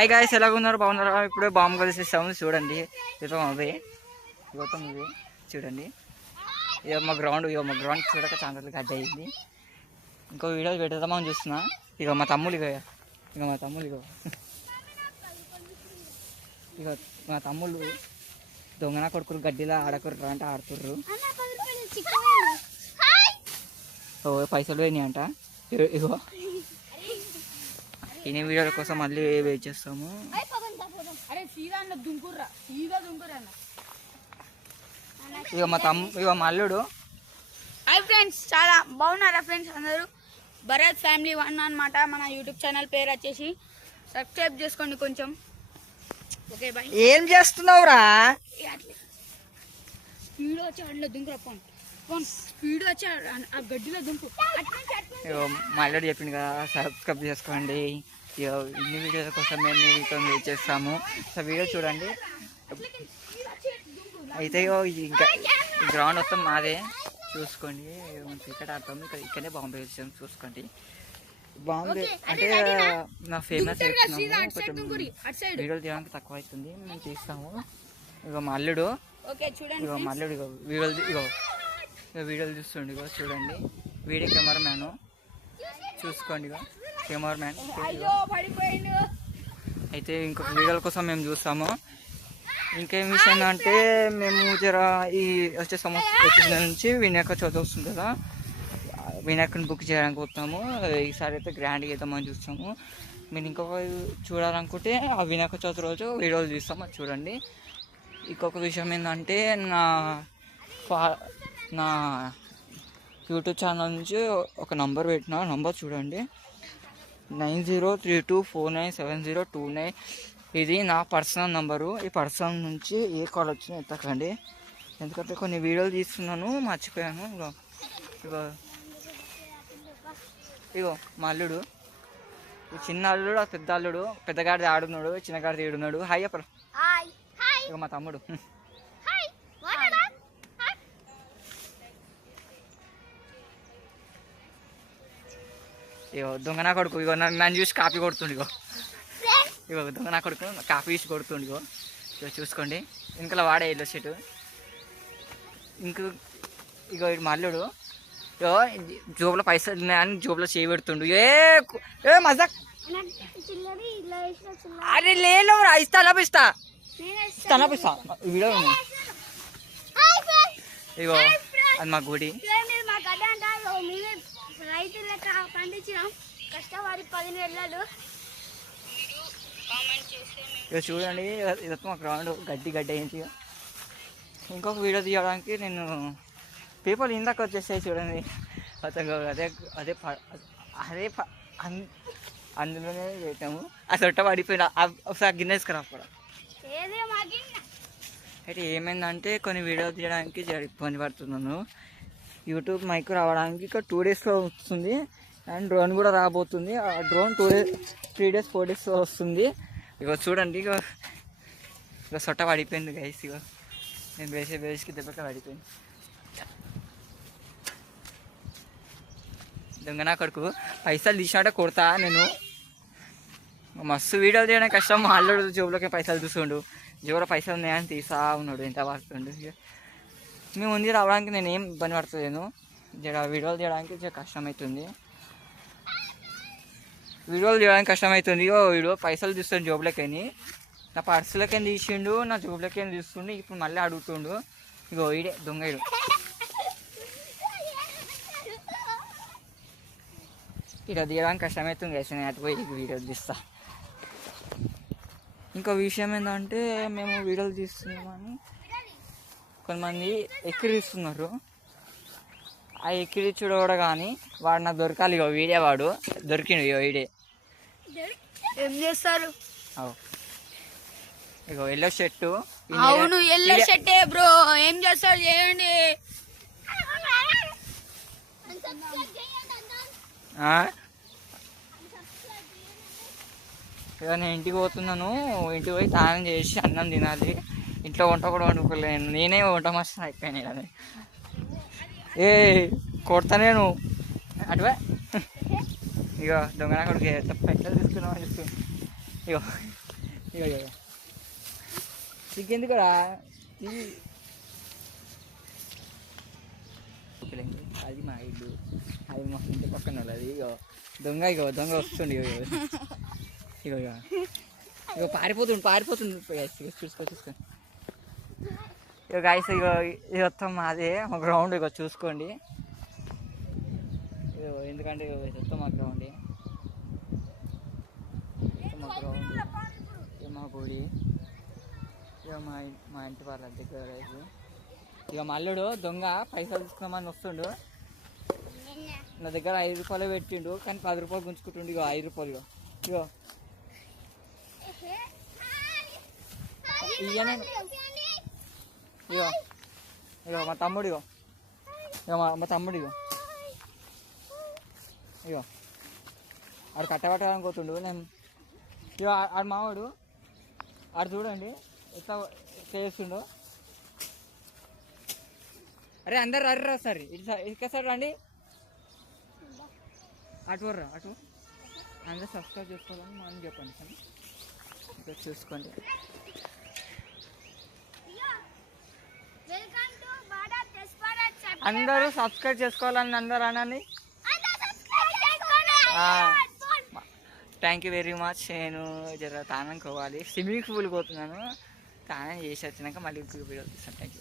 Hi guys, ఎలా ఉన్నారు? బాగున్నారా? ఇప్పుడే బాంబు కలిసేసాము. చూడండి, ఇదో అవే గౌతమ్ ఇవి చూడండి. ఇక మా గ్రౌండ్ చూడక చాలా రోజులు గడ్డ అయింది. ఇంకో వీడియో పెడదామని చూస్తున్నా. ఇక మా తమ్ముడు ఇక మా తమ్ముళ్ళు దొంగన కొడుకులు గడ్డిలో ఆడకుర్రా అంటే ఆడుతుర్రు. పైసలు పోయినాయి అంట. ఇగో ఇన్ని వీడియోల కోసం మళ్ళీ వెయిట్ చేస్తాము. ఇక మా అల్లుడు. హాయ్ ఫ్రెండ్స్, చాలా బాగున్నారా ఫ్రెండ్స్ అందరూ? భరత్ ఫ్యామిలీ 1 అనమాట మన యూట్యూబ్ ఛానల్ పేరు వచ్చేసి. సబ్స్క్రైబ్ చేసుకోండి కొంచెం. Okay bye. ఏం చేస్తున్నావురా? స్పీడ్ వచ్చి అట్లా దుంకురా స్పీడ్ వచ్చి ఆ గడ్డిలో దుంకు. మా అల్లుడు చెప్పింది కదా, సబ్స్క్రైబ్ చేసుకోండి. ఇన్ని వీడియోల కోసం మేము మీతో వెయిట్ చేస్తాము. సో వీడియో చూడండి. అయితే ఇంకా గ్రౌండ్ మొత్తం మాదే, చూసుకోండి. క్రికెట్ ఆడతాము ఇక్కడనే బాంబే వేసాము, చూసుకోండి. బాంబే అంటే నా ఫేమస్ వేస్తున్నాము. కొంచెం వీడియోలు తీయడానికి తక్కువ అవుతుంది, మేము తీస్తాము. ఇక మా అల్లుడు వీడియోలు చూస్తుండే. చూడండి, వీడియో కెమెరామ్యాన్ చూసుకోండి. కెమెరామ్యాన్ అయితే ఇంకొక వీడియోల కోసం మేము చూస్తాము. ఇంకేం విషయం అంటే, మేము ఈ వచ్చే సంవత్సరం నుంచి వినాయక చవితి వస్తుంది కదా, వినాయకుని బుక్ చేయడానికి పోతాము. ఈసారి అయితే గ్రాండ్గా అవుతామని చూస్తాము. మీరు ఇంకొక చూడాలనుకుంటే ఆ వినాయక చవితి రోజు వీడియోలు చూస్తాము, అది చూడండి. ఇంకొక విషయం ఏంటంటే, నా యూట్యూబ్ ఛానల్ నుంచి ఒక నంబర్ పెట్టిన, నంబర్ చూడండి, 9032497029. ఇది నా పర్సనల్ నంబరు. ఈ పర్సనల్ నుంచి ఏ కాల్ వచ్చినా ఎత్తకండి, ఎందుకంటే కొన్ని వీడియోలు తీస్తున్నాను, మర్చిపోయాను. ఇగో మా అల్లుడు, ఈ చిన్న అల్లుడు, పెద్ద అల్లుడు. పెద్దగాడిది ఆడున్నాడు, చిన్నగాడిది ఏడున్నాడు. హాయ్ అప్పుడు. ఇక మా తమ్ముడు ఇగో దొంగనా కొడుకు. ఇగో నన్ను చూసి కాపీ కొడుతుండు. ఇగో దొంగనా కొడుకు కాపీ చూసి కొడుతుండు. ఇగో చూసుకోండి, ఇంకలా వాడే ఇల్లు సెట్. ఇగో ఇటు మా అల్లుడు. ఇగో జోబులో పైసలు ఉన్నాయని జోబులో చేయి పెడుతుండు. ఏ మజాక్. అరే లేదు, ఇస్తా వీడియో. ఇగో అది మా గుడి. రైతులకు పండించినాం, కష్టపడి 10 నెలలు. ఇక చూడండి, ఇదంతా మా గ్రౌండ్ గడ్డి అయింది. ఇంకొక వీడియో తీయడానికి నేను పేపర్లు ఇందాక వచ్చేసాయి చూడండి. అతను అదే అదే అదే అందులోనే పెట్టాము. ఆ సొట్ట పడిపోయిన ఒకసారి గిన్నెసుకురా కూడా. అయితే ఏమైందంటే, కొన్ని వీడియో తీయడానికి ఇబ్బంది పడుతున్నాను. యూట్యూబ్ మైక్ రావడానికి ఇక 2 డేస్లో వస్తుంది. అండ్ డ్రోన్ కూడా రాబోతుంది. ఆ డ్రోన్ 3 డేస్ 4 డేస్లో వస్తుంది. ఇక చూడండి, ఇక సొట్ట పడిపోయింది గైస్. ఇక నేను వేసేకి దెబ్బకి పడిపోయింది. దొంగనా కొడుకు పైసలు తీసినట్టే కొడతా నేను. మస్తు వీడియోలు తీయడానికి కష్టం. మా అల్లుడు జోబులోకి పైసలు చూస్తుండు, జోబులో పైసలు ఉన్నాయని తీసా ఉన్నాడు, ఎంత పడుతుండు. మేము ముందు రావడానికి నేను ఏం ఇబ్బంది పడుతున్నాను, వీడియోలు తీయడానికి కష్టమవుతుంది. వీడియో పైసలు చూస్తాను జోబులకని. నా పర్సులకని తీసిండు, నా జోబులకని తీస్తుండు. ఇప్పుడు మళ్ళీ అడుగుతుండు. ఇగో ఈడే దొంగడు. ఇలా తీయడానికి కష్టమవుతుంది కదా, నేను అటు పోయి వీడియోలు తీస్తా. ఇంకో విషయం ఏంటంటే, మేము వీడియోలు తీస్తున్నామని కొంతమంది ఎక్కిరిస్తున్నారు. ఆ ఎక్కిరిచ్చుడు కూడా కానీ వాడు నాకు దొరకాలి. ఇగో వీడే వాడు దొరికిండు. ఇగో వీడే. ఏం చేస్తారు? ఇగో ఎల్లో షర్టు. అవును, ఎల్లో షర్టే బ్రో. ఏం చేస్తారు చేయండి. ఇక నేను ఇంటికి పోతున్నాను. ఇంటికి పోయి స్నానం చేసి అన్నం తినాలి. ఇంట్లో వంట కూడా వండుకోలేను, నేనే వంట మాస్టర్ అయిపోయాను. కానీ ఏ కొడతా నేను అటువే. ఇక దొంగ కొడుకు పైసలు తీసుకున్నామని చెప్తుంది. ఇగో ఇగో ఇగో ఇంకెందుకురా అది మా ఇల్లు, అది మా ఇంటి పక్కన వాళ్ళది. ఇగో దొంగ వస్తుండే. ఇగో ఇగో ఇగో ఇగో పారిపోతుంది. చూసుకో ఇగో గాయస్, ఇగో ఇది మొత్తం మాదే, మా గ్రౌండ్. ఇగో చూసుకోండి. ఇగో ఎందుకంటే మొత్తం మా గ్రౌండ్, మా గుడి. ఇక మా ఇంటి వాళ్ళ దగ్గర. ఇక మల్లుడు దొంగ పైసలు తీసుకున్నామని వస్తుండు. నా దగ్గర 5 రూపాయలు పెట్టిండు, కానీ 10 రూపాయలు గుంజుకుంటుండు. ఇగో 5 రూపాయలు. ఇగో ఇయ్యనే. ఇగో మా తమ్ముడు. మా తమ్ముడు. ఇగో ఆడు కట్టబట్టాలని పోతుండు. నేను ఇగో ఆడు మావాడు. ఆడు చూడండి ఎట్లా చేస్తుండో. అరే అందరు రా సరే ఇక్కడ సార్ రండి. అటు అందరూ సబ్స్క్రైబ్ చేసుకోవాలని మనం చెప్పండి సార్. ఇక్కడ చూసుకోండి. అందరూ సబ్స్క్రైబ్ చేసుకోవాలని అందరు అనని. Thank you very much. నేను జర తానం పోవాలి, స్విమ్మింగ్ పూల్ పోతున్నాను. తానం చేసి వచ్చినాక మళ్ళీ వీడియో తీస్తాను. Thank you.